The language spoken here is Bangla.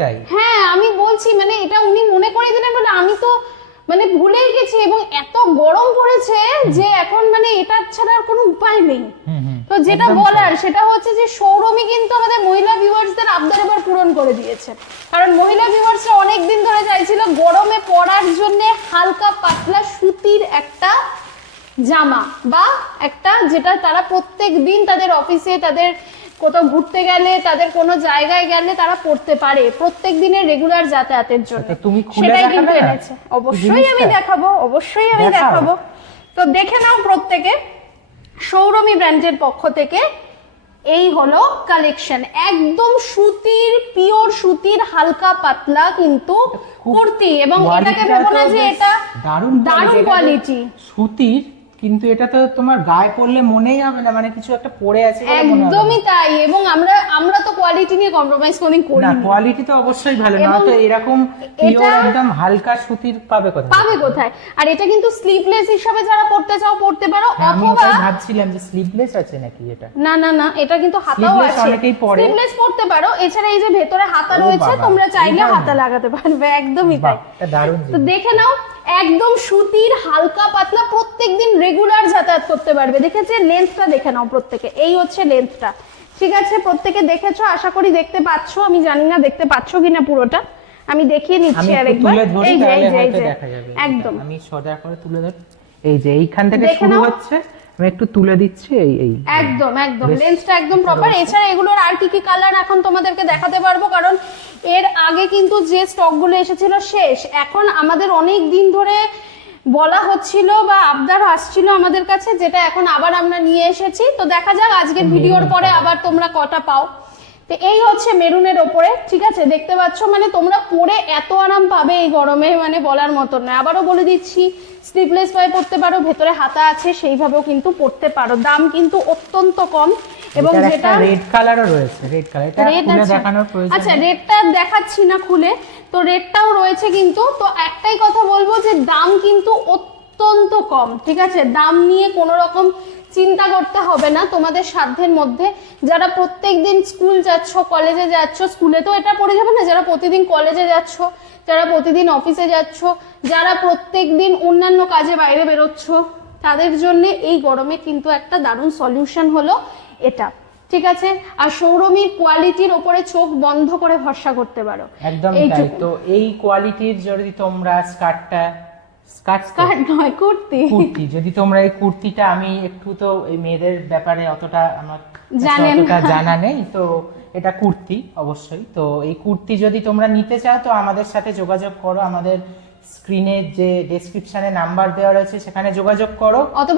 তাই হ্যাঁ আমি বলছি মানে এটা উনি মনে করে দিলেন বলে আমি তো মানে ভুলেই গেছি, এবং এত গরম পড়েছে যে এখন মানে এটা ছাড়া আর কোনো উপায় নেই। তো যেটা বলার সেটা হচ্ছে যে সৌরমী কিন্তু আমাদের মহিলা ভিউয়ার্সদের আবদার এবার পূরণ করে দিয়েছে, কারণ মহিলা ভিউয়ার্সরা অনেকদিন ধরে চাইছিল গরমে পরার জন্য হালকা পাতলা সুতির একটা জামা বা একটা যেটা তারা প্রত্যেক দিন তাদের অফিসে, তাদের কোথাও ঘুরতে গেলে, তাদের কোনো জায়গায় গেলে তারা পড়তে পারে প্রত্যেক দিনের রেগুলার যাতায়াতের জন্য। তুমি সেটাই কিন্তু এনেছে। অবশ্যই আমি দেখাবো, অবশ্যই আমি দেখাবো। তো দেখে নাও প্রত্যেকে, সৌরমী ব্র্যান্ডের পক্ষ থেকে এই হলো কালেকশন, একদম সুতির, পিওর সুতির হালকা পাতলা কিন্তু কুর্তি, এবং এটাকে ভেবো না যে এটা দারুণ কোয়ালিটি সুতির, কিন্তু এটা তো তোমার গায়ে পরলে মনেই হবে না মানে কিছু একটা পরে আছে বলে মনে হবে। একদমই তাই, এবং আমরা তো কোয়ালিটি নিয়ে কম্প্রোমাইজ কোনদিন করি না। কোয়ালিটি তো অবশ্যই ভালো, না তো এরকম পিওর একদম হালকা সুতির পাবে কোথায়? আর এটা কিন্তু স্লিভলেস হিসেবে যারা পড়তে চাও পড়তে পারো, অথবা আমি ভাবছিলাম যে স্লিভলেস আছে নাকি এটা। না এটা কিন্তু হাতাও আছে, স্লিভলেস পড়তে পারো। এছাড়া এই যে ভেতরে হাতা রয়েছে, তোমরা চাইলে হাতা লাগাতে পারবে। একদমই তাই, দারুণ। তো দেখে নাও, একদম সুতির হালকা পাতলা, প্রত্যেকদিন রেগুলার যাতায়াত করতে পারবে। দেখেছে লেন্থটা দেখে নাও প্রত্যেকে, এই হচ্ছে লেন্থটা, ঠিক আছে? প্রত্যেকে দেখেছো, আশা করি দেখতে পাচ্ছো, আমি জানি না দেখতে পাচ্ছো কিনা পুরোটা, আমি দেখিয়ে নিচ্ছি আরেকবার। এই যে একদম আমি সোজা করে তুলে ধর, এই যে এইখান থেকে শুরু হচ্ছে, আমি একটু তুলে দিচ্ছি, এই একদম লেন্সটা একদম প্রপার। এছাড়া এগুলোর আর কি কালার এখন তোমাদেরকে দেখাতে পারবো, কারণ এর আগে কিন্তু যে স্টকগুলো এসেছিল শেষ। এখন আমাদের অনেক দিন ধরে বলা হচ্ছিল বা আবদার আসছিল আমাদের কাছে, যেটা এখন আবার আমরা নিয়ে এসেছি। তো দেখা যাক আজকের ভিডিওর পরে আবার তোমরা কটা পাও। তো এই হচ্ছে মেরুনের ওপরে, ঠিক আছে? দেখতে পাচ্ছ, মানে তোমরা পরে এত আরাম পাবে এই গরমে, মানে বলার মতন নয়। আবারও বলে দিচ্ছি, স্লিভলেস পায়ে পড়তে পারো, ভেতরে হাতা আছে, সেইভাবেও কিন্তু পড়তে পারো। দাম কিন্তু অত্যন্ত কম, এবং যেটা রেড কালারও রয়েছে, রেড কালারটা খুলে দেখানোর প্রয়োজন। আচ্ছা, রেডটা দেখাচ্ছি না খুলে, তো রেডটাও রয়েছে কিন্তু। তো একটাই কথা বলবো যে দাম কিন্তু অত্যন্ত কম, ঠিক আছে? দাম নিয়ে কোনো রকম চিন্তা করতে হবে না, তোমাদের সাধ্যের মধ্যে। যারা প্রত্যেকদিন স্কুল যাচ্ছ, কলেজে যাচ্ছ, স্কুলে তো এটা পড়ে যাবে না, যারা প্রতিদিন কলেজে যাচ্ছ, যারা প্রতিদিন অফিসে যাচ্ছ, যারা প্রত্যেকদিন অন্যান্য কাজে বাইরে বেরোচ্ছ, তাদের জন্য এই গরমে কিন্তু একটা দারুণ সলিউশন হলো এটা, ঠিক আছে? আর সৌরমীর কোয়ালিটির ওপরে চোখ বন্ধ করে ভরসা করতে পারো। একদম তাই। তো এই কোয়ালিটির যদি তোমরা স্কার্ট নয়, কুর্তি যদি তোমরা এই কুর্তিটা, আমি একটু তো এই মেয়েদের ব্যাপারে অতটা আমার জানা নেই, তো এটা কুর্তি অবশ্যই। তো এই কুর্তি যদি তোমরা নিতে চাও তো আমাদের সাথে যোগাযোগ করো, আমাদের স্ক্রিনে যে ডেসক্রিপশনে নাম্বার দেওয়া রয়েছে সেখানে যোগাযোগ করো, অথবা